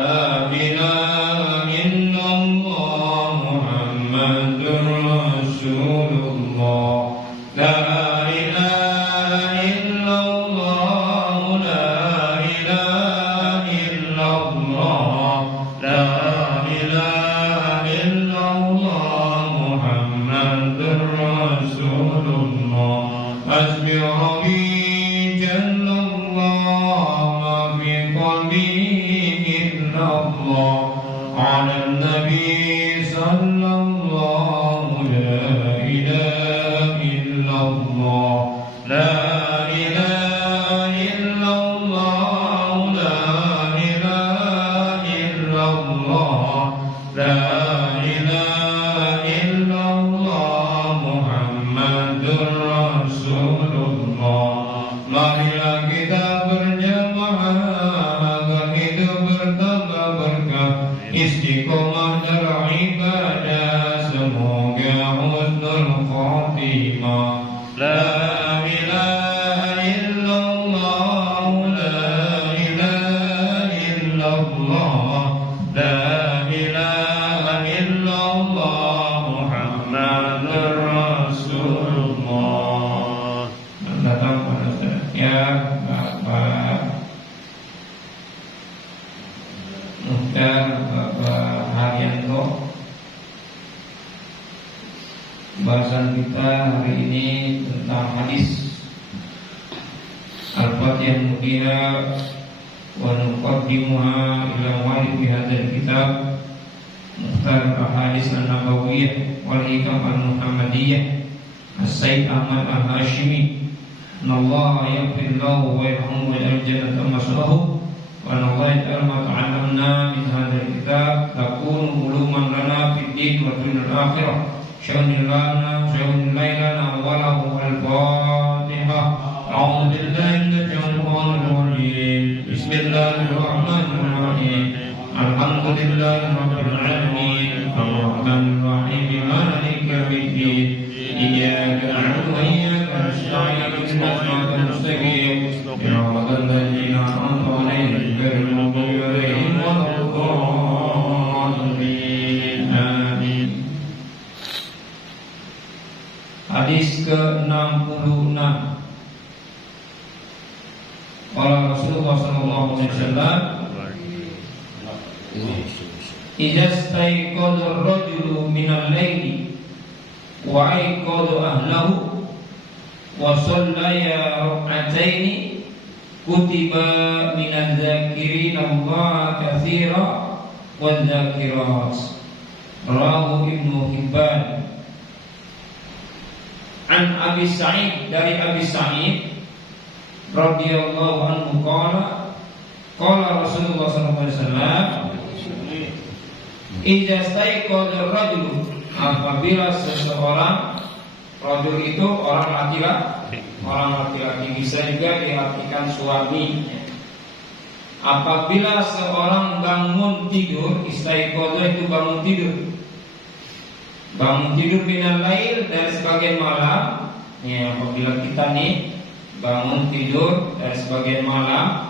لا إله إلا الله محمد رسول الله لا إله إلا الله لا إله إلا الله لا إله إلا الله محمد رسول الله حسبي ربي جل الله ما في قلبي الله على النبي صلى الله لا إله إلا الله لا إله إلا الله لا إله إلا الله لا إله إلا الله محمد رسول الله marilah kita berjamaah agar hidup bertambah berkah istiqomah dalam ibadah semoga husnul khatimah la ilaha illallah la ilaha illallah la ilaha illallah muhammadur rasulullah. Datang pada ya Bapak Muhtar, Bapak Haryanto. Bahasan kita hari ini tentang hadis Al-Fatihah Mughirah wa nuqaddimuha ila wali hadzal kitab Muhtar Al-Hadis An-Nabawiyyah wal Hikam Al-Muhammadiyah As-Sayyid Ahmad Al-Hashimi Nallaha yaghfir lahu wa yarhamhu wa yaj'al jannata maswahu wa nallaha ta'ala ma ta'allamna min hadzal kitab takunu uluman lana fid din wa dunyal akhirah syawnin lana syawnin lailana wa lahu al-fatihah a'udzu billahi minash shaitanir rajim bismillahirrahmanirrahim alhamdulillahi rabbil alamin arrahmanir rahim maliki yaumiddin iyyaka na'budu wa iyyaka nasta'in ihdinas mustaqim siratal ladzina an'amta 'alaihim ghairil maghdubi 'alaihim waladdallin amin. Hadis ke-66. Qala Rasulullah sallallahu alaihi wasallam idza staiqadha ar-rajulu minal laili wa aiqadha ahlahu wa shallaya rak'ataini kutiba minadz zakirin Allah katsira wadz zakirat. Rawahu Ibnu Hibban. An Abi Sa'id, dari Abi Sa'id radhiyallahu anhu qala Rasulullah sallallahu alaihi wasallam idza staiqadha ar-rajulu, apabila seseorang, rajul itu orang laki-laki, bisa juga diartikan suami. Apabila seorang bangun tidur, istaiqadha itu bangun tidur minal lail, dari sebagian malam. Ya, apabila kita nih bangun tidur dari sebagian malam,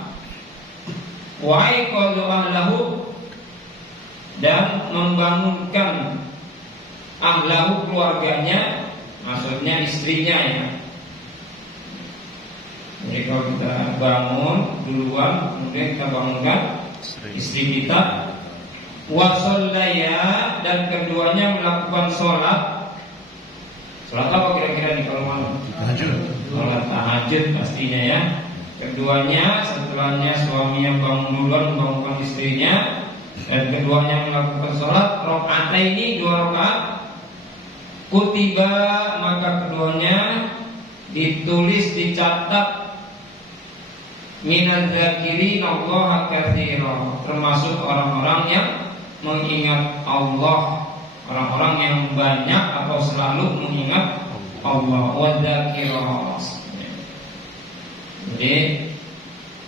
wa aiqadha ahlahu, dan membangunkan ahlahu, keluarganya, maksudnya istrinya ya. Jadi kalau kita bangun duluan, kemudian kita bangunkan istri kita. Wa shallaya, dan keduanya melakukan sholat. Sholat apa kira-kira nih kalau malam? Sholat tahajud pastinya ya. Keduanya setelahnya suaminya bangun duluan membangunkan istrinya, dan keduanya melakukan sholat rakaataini, 2 rakaat. Kutiba, maka keduanya ditulis, dicatat minadz zakirin Allah katsira, termasuk orang-orang yang mengingat Allah, orang-orang yang banyak atau selalu mengingat Allah. Wadz zakirat. Jadi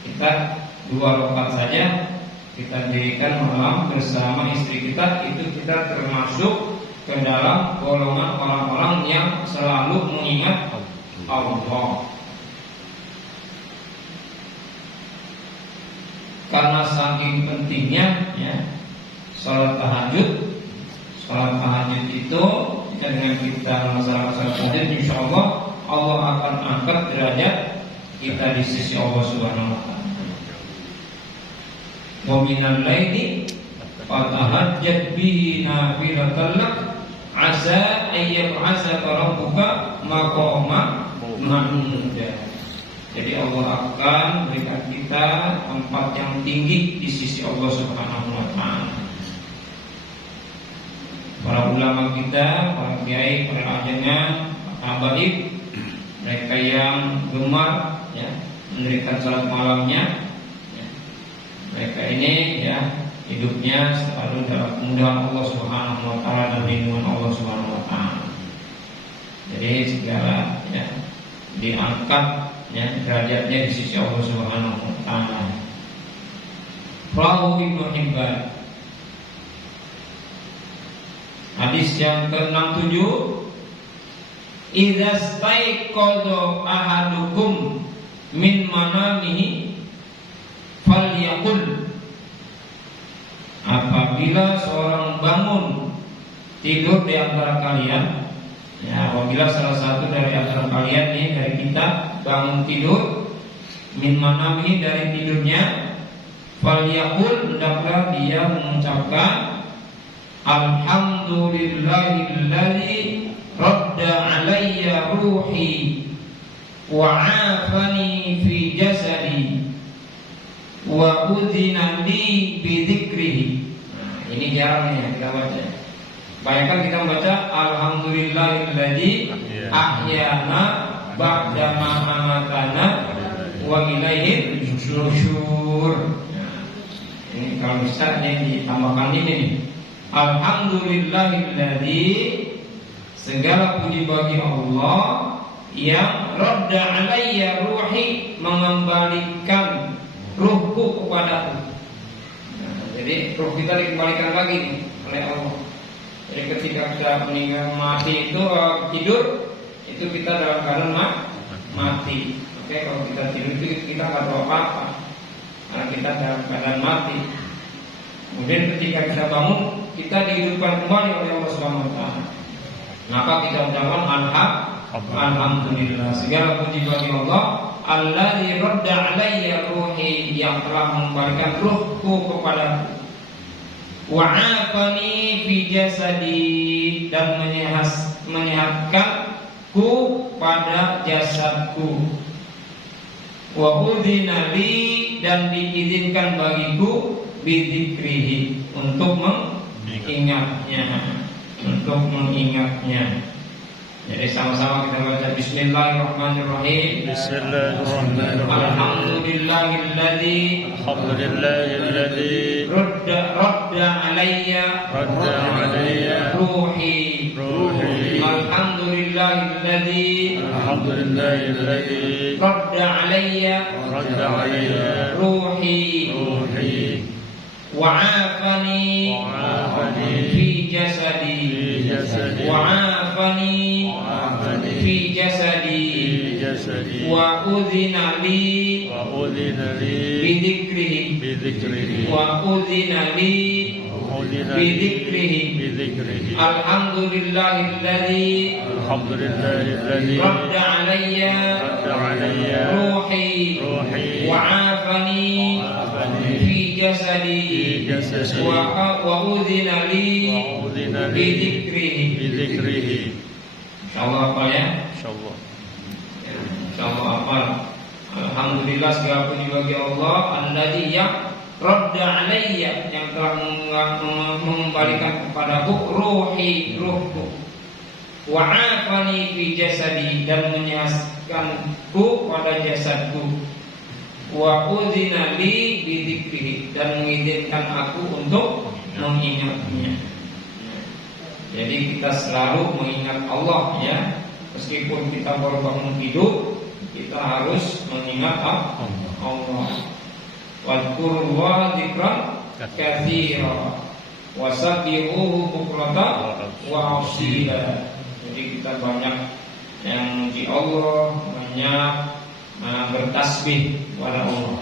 kita 2 rakaat saja kita dirikan malam bersama istri kita, itu kita termasuk ke dalam golongan orang-orang yang selalu mengingat Allah. karena saking pentingnya ya sholat tahajud. Sholat tahajud itu jika dengan kita melaksanakan sholat tahajud, insya Allah akan angkat derajat kita di sisi Allah Subhanahu wa taala. Wa minal laili fatahajjat bihi nafilatan lak asa ayyab'asaka rabbuka maqama mahmuda. Jadi Allah akan berikan kita tempat yang tinggi di sisi Allah Subhanahu wa taala. Para ulama kita, para kiai, para ajangan, habaib, mereka yang gemar ya mendirikan salat malamnya ya. Mereka ini ya hidupnya selalu dalam kemudahan Allah Subhanahu wa taala dan lindungan Allah Subhanahu wa taala. Jadi segala ya diangkat ya derajatnya di sisi Allah Subhanahu wa taala. Rawahu Ibnu Hibban. Hadis yang ke-67, idza staiqadha ahadukum min manamihi falyaqul, apabila seorang bangun tidur di antara kalian ya, apabila salah satu dari antara kalian nih dari kita bangun tidur min manamihi dari tidurnya, falyaqul, hendaklah dia mengucapkan alhamdulillahilladzi radda alayya ruhi wa afani fi jasadi wa udhina li bi dzikrihi. Nah, ini jarang ya kita baca. Bayangkan kita membaca alhamdulillahilladzi ahyana ba'da ma amatana wa ilaihi nusyur. Nah, ini kalau bisa ditambahkan ini nih. Alhamdulillahilladzi, segala puji bagi Allah yang radda alayya ruhi, mengembalikan ruhku kepadaku. Nah, jadi ruh kita dikembalikan lagi nih oleh Allah. Jadi ketika kita meninggal mati itu tidur itu kita dalam keadaan mati. Oke, kalau kita tidur itu kita nggak tahu apa-apa karena kita dalam keadaan mati. Kemudian ketika kita bangun, kita dihidupkan kembali oleh Allah Subhanahu wa taala. Maka kita ucapkan alhamdulillah, segala puji bagi Allah alladzi radda alayya ruhi, yang telah mengembalikan ruhku kepadaku, wa afani fi jasadi, dan menyehatkanku pada jasadku, wa udhina li, dan diizinkan bagiku bidzikrihi, untuk mengingatnya. Jadi sama-sama kita baca Bismillahirrahmanirrahim. Bismillahirrahmanirrahim. Alhamdulillahilladzi radda alayya ruhi. Alhamdulillahilladzi radda alayya ruhi. Wa'afani fi jasadi, wa'afani fi jasadi, wa udhina li bidzikrihi, wa udhina li bidzikrihi. Alhamdulillahilladzi radda alayya ruhi, wa'afani fi jasadi, wa udhina li bidzikrihi. Insyaallah apa ya? Insyaallah apa? Alhamdulillah, segala puji bagi Allah alladzi yang radda alayya, yang telah mengembalikan kepadaku ruhi, ruhku, wa afani fi jasadi, dan menyehatkanku pada jasadku, wa udhina li bidzikrihi, dan mengizinkan aku untuk mengingatnya. Jadi kita selalu mengingat Allah ya. Meskipun kita baru bangun tidur, kita harus mengingat Allah. Wadhkurullaha dzikran katsira wasabbihuhu bukratan wa asila. Jadi kita banyak yang memuji Allah, banyak bertasbih kepada Allah.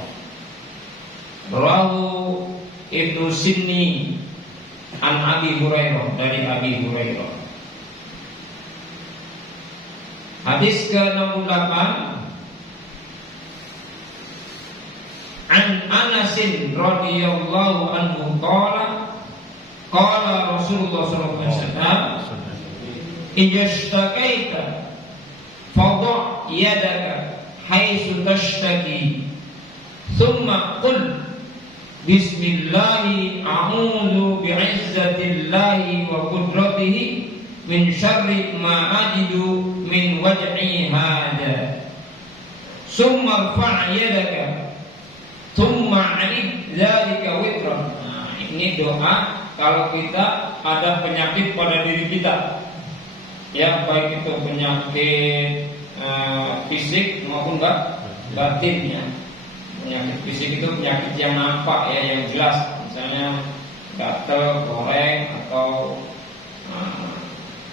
Rawahu Ibnu Sinni an Abi Hurairah, dari Abi Hurairah. Hadis ke-68, an Anas radhiyallahu anhu qala Rasulullah sallallahu alaihi wasallam ijastakaita fadha yadaka haitsu tashtaki thumma qul bismillahi a'udzu bi'izzatillahi wa qudratihi min syarri ma ajidu min waj'i hada summa rfa' yadaka thumma 'alid dzalika witran. Nah, ini doa kalau kita ada penyakit pada diri kita, ya, baik itu penyakit fisik maupun batin, ya. Penyakit fisik itu penyakit yang nampak, ya, yang jelas, misalnya gatal, goreng, atau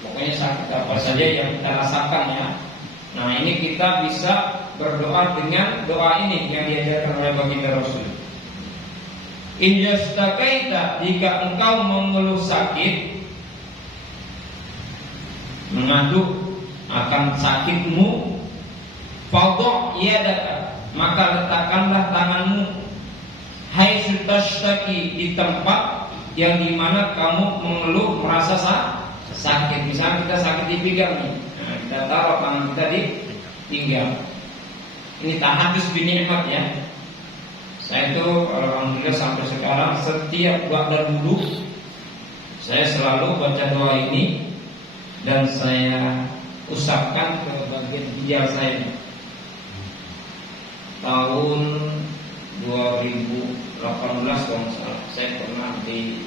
pokoknya sakit apa saja yang kita rasakan, ya. Nah, ini kita bisa berdoa dengan doa ini yang diajarkan oleh baginda Rasul. Ijastakaita, jika engkau mengeluh sakit, mengadu akan sakitmu, fadha yadaka, maka letakkanlah tanganmu, haitsu tashtaki, di tempat yang dimana kamu mengeluh merasa sakit. Misalnya kita sakit di pinggang nih, nah, kita taruh tangan kita di pinggang. Ini tahadus bin nikmat, ya. Saya itu alhamdulillah sampai sekarang setiap ba'da wudu saya selalu baca doa ini dan saya usapkan ke bagian ginjal saya. Tahun 2018 kalau salah, saya pernah di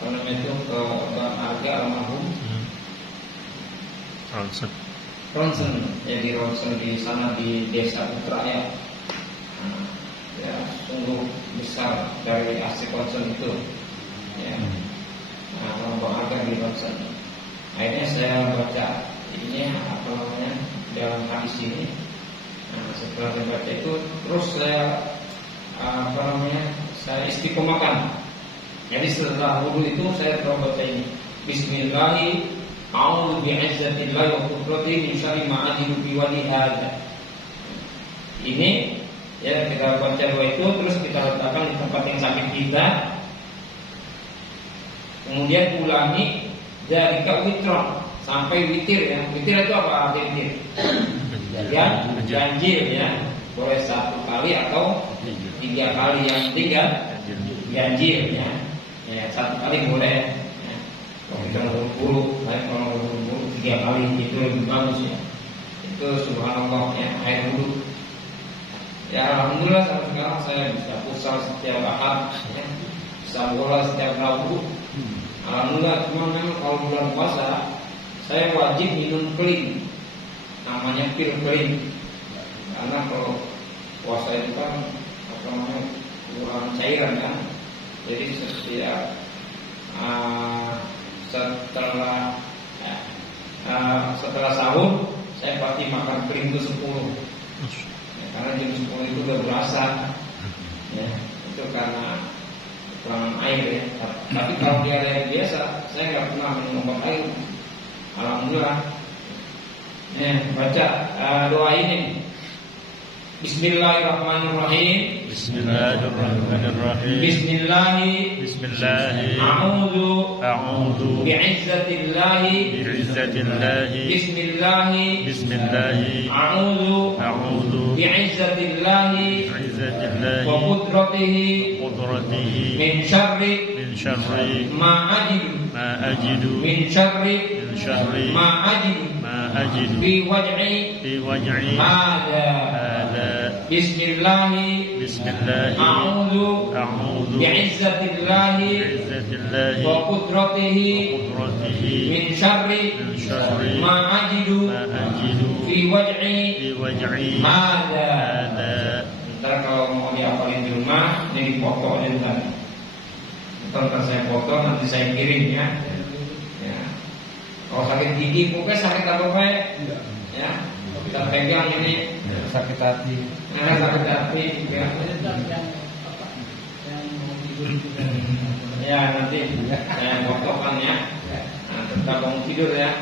ke Bang Arga almarhum Ronsen, ya, di Ronsen di sana di Desa Putra, ya. Ya, sungguh besar dari aksi Ronsen itu, ya. Nah, kalau Bang Arga di Ronsen, akhirnya saya baca ini apa namanya dalam hadis ini. Nah, setelah saya baca itu, terus saya saya istiqomahkan. Jadi setelah wudu itu saya terus baca ini, Bismillahi a'udzu bi'izzatillahi wa qudratihi min syarri ma ajidu fi wajhi hadza. Ini, ya, kita baca doa itu, terus kita letakkan di tempat yang sakit kita. Kemudian ulangi dzalika witron, sampai witir, ya. Witir itu apa arti witir? Ya, ganjil, ya. Boleh 1 kali atau 3 kali, yang penting ganjil, ya. Ya, 1 kali boleh, ya. Kalau kita berburu, baik kalau berburu 3 kali itu lebih bagus, ya. Itu subhanallah, ya, air wudhu. Ya, alhamdulillah sampai sekarang saya bisa pusat setiap ahad, ya. Bisa bola setiap Rabu. Alhamdulillah. Cuma memang kalau bulan puasa saya wajib minum clean, namanya pil clean, karena kalau puasa itu kan kurang cairan, kan. Jadi setiap setelah sahur saya pasti makan krim itu 10, ya, karena jam 10 itu udah berasa, ya, itu karena kurang air, ya. Tapi kalau di hari biasa saya nggak pernah minum obat air, alhamdulillah. Baca doa ini, Bismillahirrahmanirrahim. Bismillahirrahmanirrahim. Bismillahi a'udzu bi'izzatillahi Bismillahi a'udzu bi'izzatillahi wa qudratihi min syarri ma ajidu min syarri ma ajidu fi waj'i hada. Bismillahi a'udzu bi'izzatillahi wa qudratihi min syarri ma ajidu fi waj'i hada. Ntar kalau mau dihafalin di rumah, ini dipoto aja dulu. Ntar saya foto, nanti saya kirim, ya. Ya. Kalau sakit gigi, pokoknya sakit apa, ya. kita pegang ini sakit hati. sakit hati juga. Ya nanti saya fotokan ya. Nah, tentang bangun tidur ya.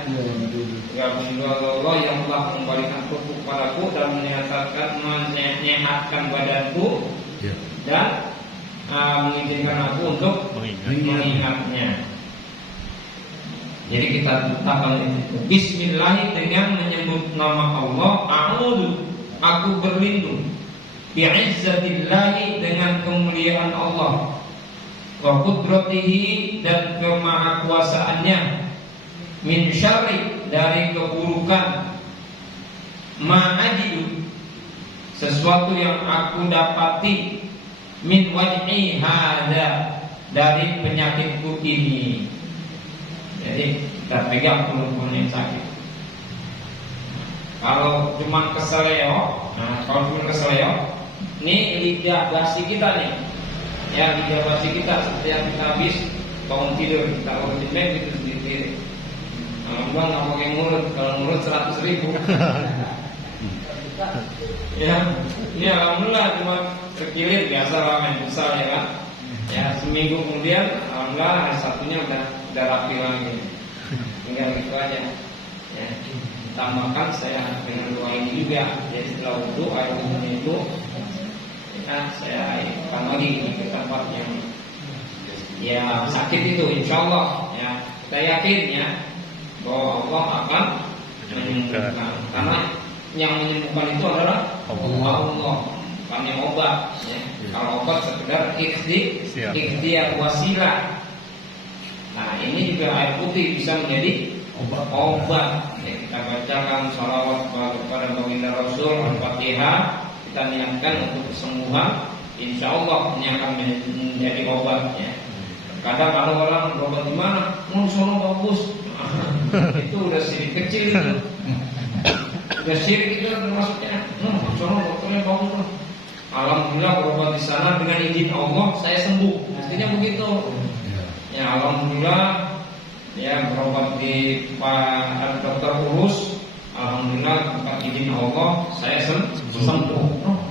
Ya Allah yang telah mengembalikan tubuh kepadaku dan menyehatkan badanku dan mengizinkan aku untuk mengingatnya. Jadi kita letakkan itu. Bismillah dengan menyebut nama Allah. A'udzu, aku berlindung. Bi'izzatillahi, dengan kemuliaan Allah. Wa qudratihi, dan kemahakuasaannya. Min syarri, dari keburukan. Ma'ajidu, sesuatu yang aku dapati. Min waj'i hadza, dari penyakitku ini. Jadi kita pegang pulung-pulung yang sakit. Kalau cuma keseleo, ini lidah basi kita nih. Ya, lidah basi kita setiap kita habis bangun tidur kita urutin gitu sendiri. Gua nggak pakai mulut, kalau mulut 100.000. Ya, ini alhamdulillah cuma sekilir biasa lah main besar ya kan. Ya, seminggu kemudian alhamdulillah hari satunya udah rapi lagi. Tinggal gitu aja. Ya, tambahkan saya dengan doa ini juga. Jadi setelah wudu, air wudunya itu ya, saya airkan lagi ke tempat yang ya sakit itu, insya Allah ya. Kita yakin ya bahwa Allah akan menyembuhkan. Karena yang menyembuhkan itu adalah Allah, bukan yang obat ya. Kalau obat sekedar ikhtiar wasilah. Nah ini juga air putih bisa menjadi obat. Ya, kita bacakan salawat kepada baginda Rasul, Al-Fatihah. Kita niatkan untuk kesembuhan. Insya Allah ini akan menjadi obat ya. Kadang kalau orang berobat di mana, sono bagus. Itu udah syirik kecil itu. Udah syirik itu termasuknya. Sono dokternya bagus tuh. Alhamdulillah berobat di sana dengan izin Allah saya sembuh. Artinya begitu. Ya alhamdulillah ya berobat di Pak Dokter Urus, alhamdulillah berkat izin Allah saya sembuh.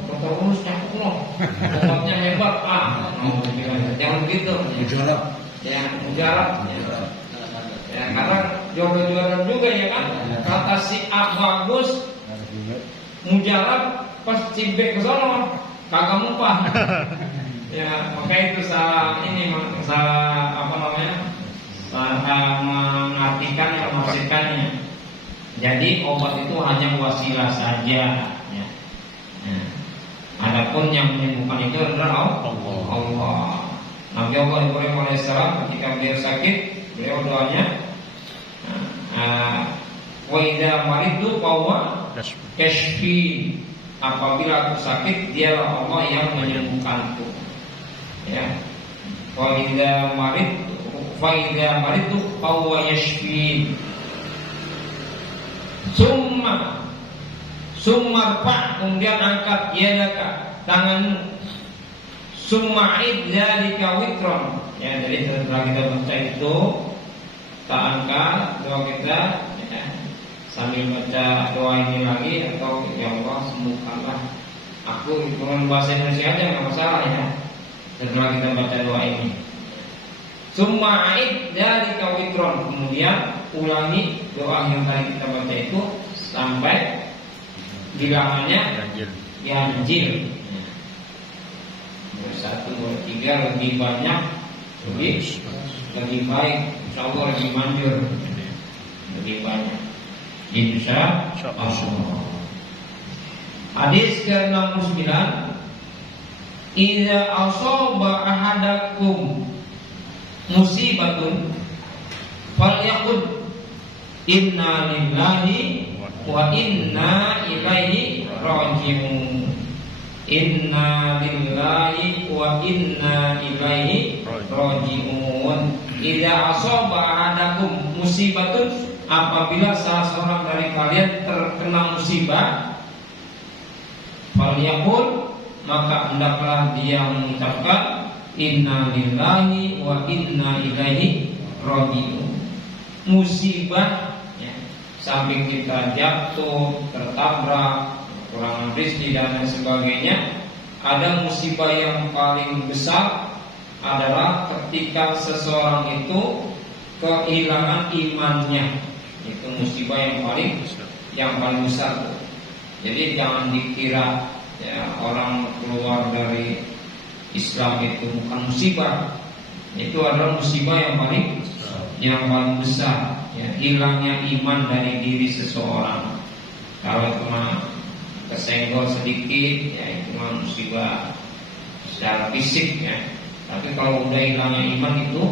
Dokter Urus cakep loh, obatnya hebat jangan begitu. Mujarab. Ya karena jodoh-jodohan juga ya kan. Kata si A bagus, mujarab pas cibek ke sono kagak mupah. Ya, makanya itu salah mengartikan menafsirkannya. Jadi obat itu hanya wasilah saja. Ya. Adapun yang menyembuhkan itu adalah Allah. Nabi Allah Ibrahim alaihissalam ketika beliau sakit, beliau doanya, wa idza maridtu fahuwa yashfi. Apabila aku sakit, dialah Allah yang menyembuhkanku. Ya, fa idza maridtu fahuwa yashfi. Summa fa, kemudian angkat yadaka, tanganmu. Summa idzalika witron. Ya, jadi setelah kita baca itu, kita angkat doa kita ya, sambil baca doa ini lagi, atau ya Allah sembuhkanlah aku. Dengan bahasa Indonesia aja nggak masalah ya. Setelah kita baca doa ini, summa idzalika witron, kemudian ulangi doa yang tadi kita baca itu sampai bilangannya ganjil. 1, 2, 3 lebih banyak, lebih baik, insya Allah lebih manjur, lebih banyak, insya Allah. Hadis ke-69, idza asaba ahadakum musibatun falyaqul inna lillahi wa inna ilaihi raji'un. Inna lillahi wa inna ilaihi raji'un. Idza asaba ahadakum musibatun, apabila salah seorang dari kalian terkena musibah, falyaqul, maka hendaklah dia mengucapkan inna lillahi wa inna ilaihi raji'un. Musibah ya, samping kita jatuh, tertabrak, kekurangan rezeki dan lain sebagainya, ada musibah yang paling besar adalah ketika seseorang itu kehilangan imannya. Itu musibah yang paling besar tuh. Jadi jangan dikira ya, orang keluar dari Islam itu bukan musibah. Itu adalah musibah yang paling besar ya, hilangnya iman dari diri seseorang. Kalau cuma kesenggol sedikit ya itu musibah secara fisik ya. Tapi kalau udah hilangnya iman itu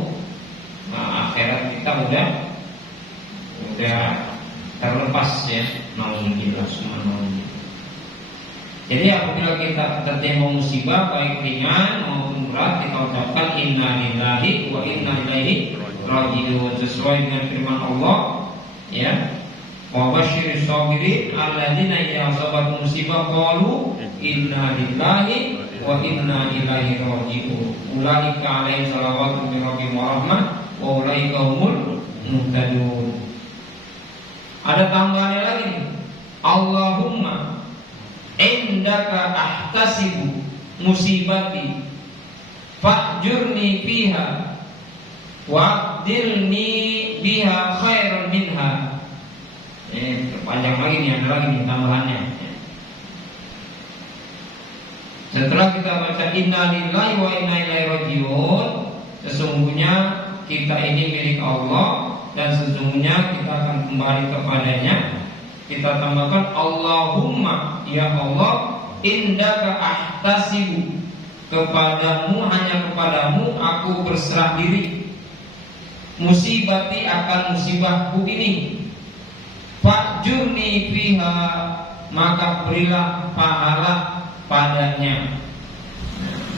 akhirat kita udah terlepas ya. Nauzubillah semua. Jadi apabila kita tertimpa musibah baik ringan maupun berat, kita ucapkan inna lillahi wa inna ilaihi raji'un sesuai dengan firman Allah ya. Wa basyiris sabirin alladzina idza asabatuhum musibah qalu inna lillahi wa inna ilaihi raji'un. Ulaika alaihim shalawatun min rabbihim wa rahmah wa ulaika humul muhtadun. Ada tambahannya lagi nih. Allahumma indaka ahtasibu musibati fa'jurni fiha wa'dilni biha khairan minha. Panjang lagi nih, ada lagi nih tambahannya. Setelah kita baca inna lillahi wa inna ilaihi raji'un, sesungguhnya kita ini milik Allah dan sesungguhnya kita akan kembali kepadanya. Kita tambahkan Allahumma, ya Allah, indaka ahtasibu, kepadamu, hanya kepadamu aku berserah diri, musibati akan musibahku ini, fa'jurni fiha, maka berilah pahala padanya.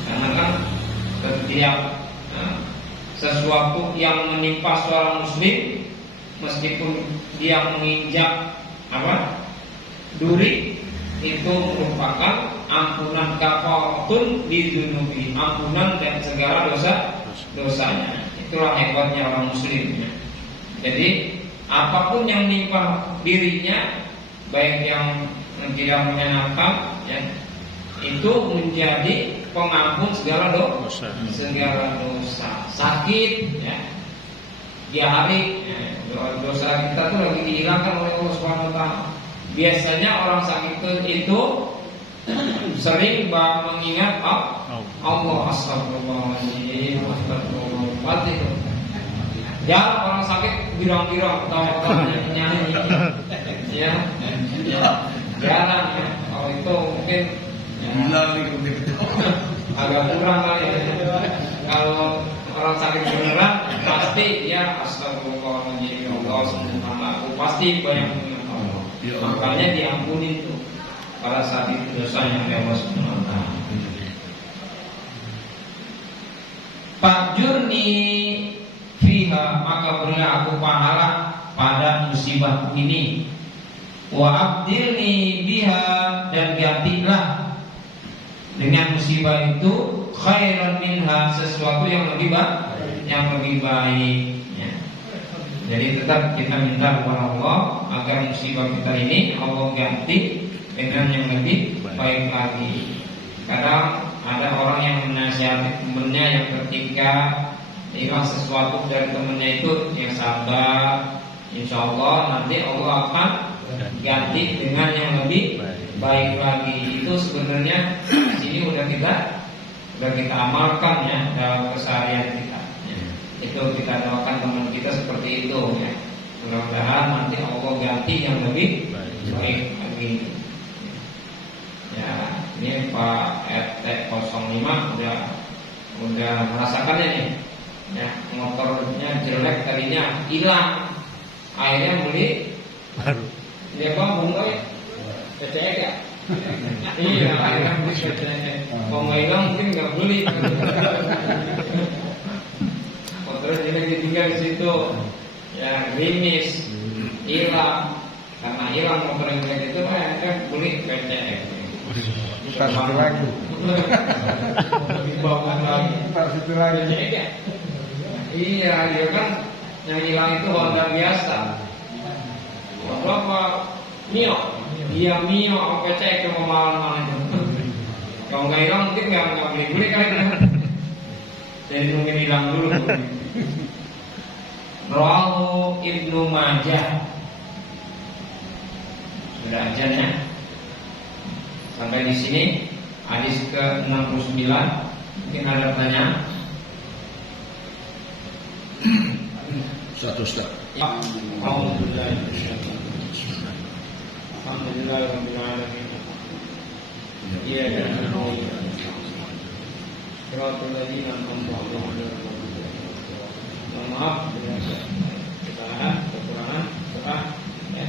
Karena kan setiap sesuatu yang menimpa seorang muslim, meskipun dia menginjak duri, itu merupakan ampunan kafaratun lidzunubi, ampunan dan segala dosanya. Itulah hebatnya orang muslim. Jadi apapun yang menimpa dirinya, baik yang tidak menyenangkan ya, itu menjadi pengampun segala dosa. Sakit ya, diare ya, dosa kita tuh lagi dihilangkan oleh Allah Subhanahu wa taala. Biasanya orang sakit itu sering mengingat Allah. Astagfirullahaladzim, astagfirullahaladzim. Jarang orang sakit birang-birang tawa-tawa nyanyi ya. Jarang ya. Kalau itu mungkin agak kurang kali ya. Kalau orang sakit beneran pasti ya astagfirullahaladzim, ya Allah sembuhkanlah aku, pasti banyak mengingat Allah. Makanya diampuni tuh pada saat itu dosanya oleh Allah Subhanahu wa taala. Fa'jurni fiha, maka berilah aku pahala pada musibah ini. Wa abdilni biha, dan gantilah dengan musibah itu khairan minha, sesuatu yang lebih baik ya. Jadi tetap kita minta kepada Allah agar musibah kita ini Allah ganti dengan yang lebih baik lagi. Kadang ada orang yang menasihati temannya yang ketika hilang sesuatu dari temannya itu yang sabar, insya Allah nanti Allah akan ganti dengan yang lebih baik lagi. Itu sebenarnya ini udah kita amalkan ya dalam keseharian kita ya. Itu kita doakan teman kita seperti itu ya. Mudah-mudahan nanti Allah ganti yang lebih baik lagi ya. Ini Pak RT 05 udah merasakannya nih ya, motornya jelek tadinya hilang, akhirnya beli baru. Dia bunga ya, PCX ya. Iya, akhirnya beli PCX. Kalau nggak hilang mungkin nggak beli. Motornya jelek ditinggal di situ, ya grimis, hilang. Karena hilang motor yang jelek itu, akhirnya beli PCX. Putar situ lagi. Putar situ lagi. Iya, dia kan yang hilang itu Honda biasa. Berapa? Mio. Iya Mio. Apa cek ke malam-malam itu? Kalau nggak hilang mungkin nggak beli kali kan? Jadi mungkin hilang dulu. Rawahu Ibnu Majah. Sudah ajan ya. Sampai di sini hadis ke-69. Mungkin ada pertanyaan. Satu Ustaz. Alhamdulillah. Alhamdulillahirabbil alamin. Iya dan Siratal ladzina an'amta 'alaihim. Mohon maaf bila kesalahan, kekurangan, ya.